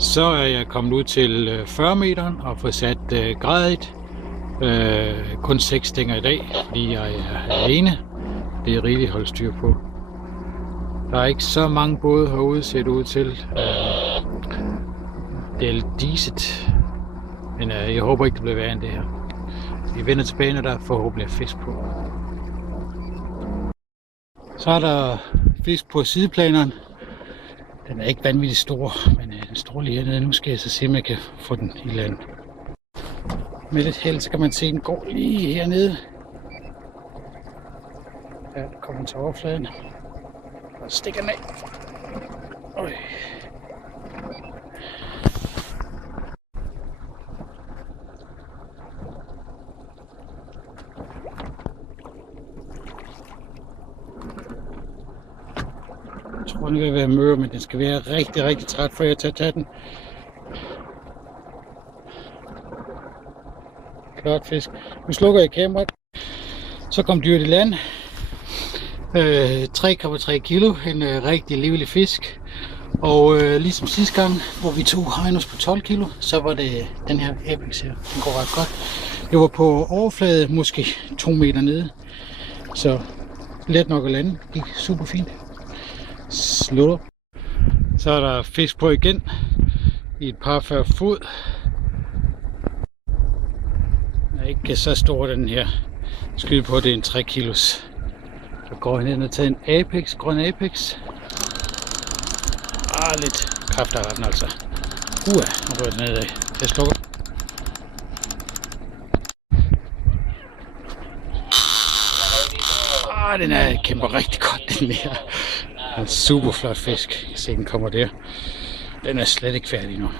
Så er jeg kommet ud til 40 meter og får sat gradet. Kun 6 stænger i dag, fordi jeg er alene. Det er rigeligt holdt styr på. Der er ikke så mange både herude, ser det ud til. Det er lidt diset, men jeg håber ikke, det bliver værre end det her. Vi vender tilbage, når der forhåbentlig er fisk på. Så er der fisk på sideplaneren. Den er ikke vanvittigt stor, men den står lige hernede. Nu skal jeg så se, om jeg kan få den i land. Med lidt held skal man se, at den går lige hernede. Ja, der kommer den til overfladen. Og stikker den af. Øj. Jeg tror, den vil være mør, men den skal være rigtig, rigtig træt, før jeg tager tage den. Klart fisk. Nu slukker jeg kameraet. Så kom dyret i land. 3,3 kilo. En rigtig livlig fisk. Og ligesom sidste gang, hvor vi tog Heinos på 12 kilo, så var det den her Apex her. Den går ret godt. Det var på overflade, måske 2 meter nede. Så let nok at lande. Gik super fint. Slutter. Så er der fisk på igen. I et par 40 fod. Den er ikke så stor, den her. Skyd på, det er en 3 kilos. Så går jeg ned og tager en Apex, grøn Apex. Lidt kraft af den altså. Nu rører den nedad. Jeg slukker. Den kæmper rigtig godt, den her. En super flot fisk. Jeg ser, den kommer der. Den er slet ikke færdig nu. –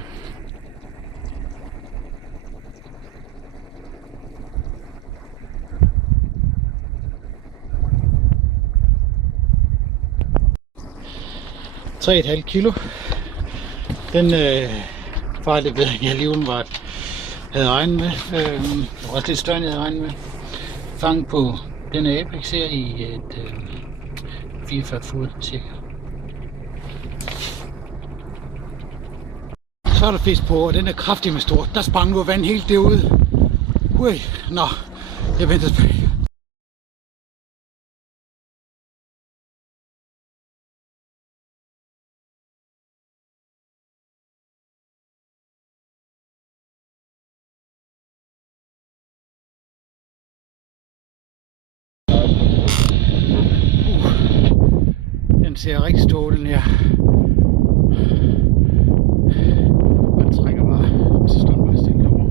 3,5 kilo. Den var det bedre, end jeg alligevel havde regnet med. Også lidt større, end jeg havde regnet med. Fanget på den Apex her i et 44 fod cirka. Så er der fisk på, og den er kraftig med stor. Der sprang nu vand helt derude. Ui, nå, jeg venter tilbage. Den ser rigtig stor, den her. Man trækker bare, og så står den bare stille over.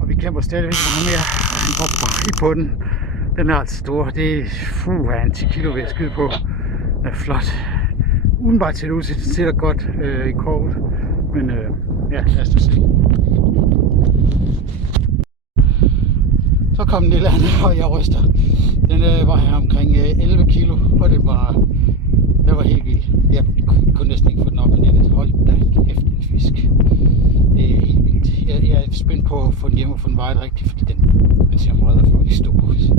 Og vi kæmper stadigvæk med mere. Han går bare i bunden. Den er altså stor. Det er en 10 kilo ved at skyde på. Den er flot. Udenbart til det ud, det sidder godt i kroget. Men ja, lad os da se. Så kom den i land, og jeg ryster. Den var her omkring 11 kilo, og det var helt vildt. Jeg kunne næsten ikke få den op i nettet. Hold da kæft, en fisk. Det er helt vildt. Jeg er spændt på at få den hjem og få den vejet rigtigt, fordi den ser meget for stor ud.